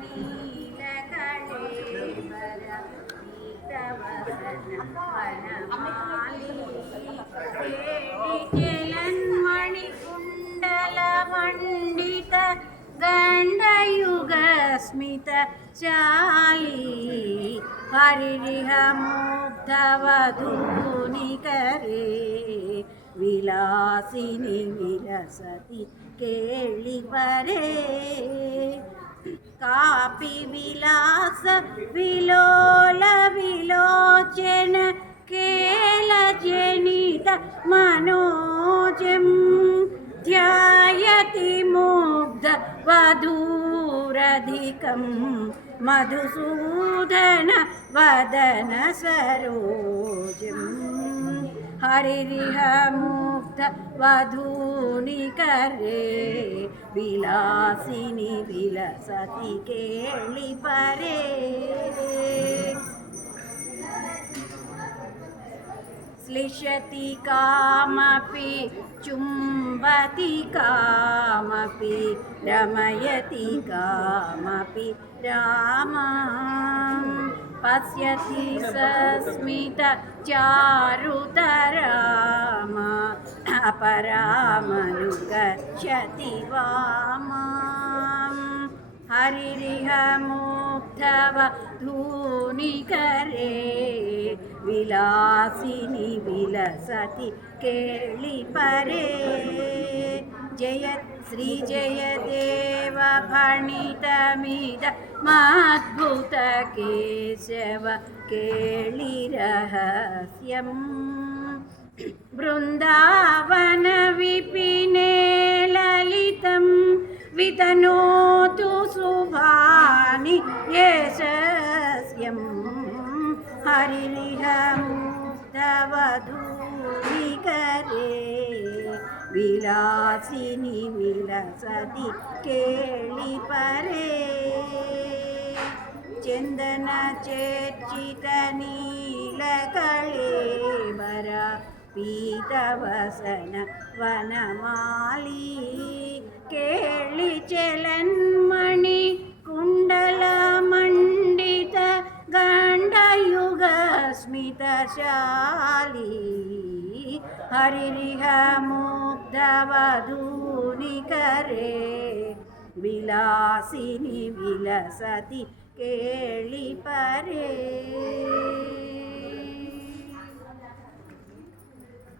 ನೀಲಕಳೇಬರ ಪೀತವಸನ ವನಮಾಲಿ ಕೇಳಿ ಚೆಲನ್ಮಣಿ ಕುಂಡಲ ಮಂಡಿತ ಗಂಡಯುಗ ಸ್ಮಿತ ಚಾಲಿ ಹರಿರಿಹ ಮುಗ್ಧವಧೂನಿಕರೇ ವಿಲಾಸಿನಿ ವಿಲಸತಿ ಕೇಳಿ ಬರೇ ಕಾಪಿ ವಿಲಾಸ ವಿಲೋಲ ವಿಲೋಚನ ಕೇಲ ಜನಿತ ಮನೋಜಂ ಧ್ಯಾಯತಿ ಮುಗ್ಧ ವಧೂರಧಿಕಂ ಮಧುಸೂದನ ವದನ ಸರೋಜಂ ಹರಿರಿಹ ಮುಗ್ಧ ವಧೂನಿಕರೇ ವಿಲಾಸಿನಿ ವಿಲಸತಿ ಕೇಳಿ ಪರೇ ಸ್ಲಿಷತಿ ಕಾಮಪಿ ಚುಂಬತಿ ಕಾಮಪಿ ರಮಯತಿ ಕಾಮಪಿ ರಾಮ ಪಶ್ಯತಿ ಸಸ್ಮಿತ ಚಾರುತರಾಮ ಅಪರಾಮನುಗಚ್ಚತಿ ವಾಮಾಂ ಹರಿರಿಹ ಮುಗ್ಧವಧೂನಿಕರೇ ವಿಲಾಸಿನಿ ವಿಲಸತಿ ಕೇಳಿ ಪರೇ ಜಯ ಶ್ರೀ ಜಯದೇವ ಭಣಿತಮಿದ ಮದ್ಭುತ ಕೇಶವ ಕೇಳಿ ರಹಸ್ಯಂ ಬೃಂದಾವನ ವಿಪಿನೇ ಲಲಿತಂ ವಿತನೋತು ಶುಭಾನಿ ಯಶಸ್ಯಂ ಹರಿರಿಹ ಮುಗ್ಧವಧೂನಿಕರೇ ವಿಲಾಸಿನಿ ವಿಲಸತಿ ಕೇಳಿ ಪರೇ ಚಂದನ ಚರ್ಚಿತ ನೀಲಕಳೇಬರ ಪೀತವಸನ ವನಮಾಲಿ ಕೇಳಿ ಚೆಲನ್ಮಣಿ ಕುಂಡಲ ಮಂಡಿತ ಗಂಡಯುಗ ಸ್ಮಿತ ಶಾಲಿ ಹರಿರಿಹ ಮುಗ್ಧವಧೂನಿಕರೇ ವಿಲಾಸಿನಿ ವಿಲಸತಿ ಕೇಳಿ ಪರೇ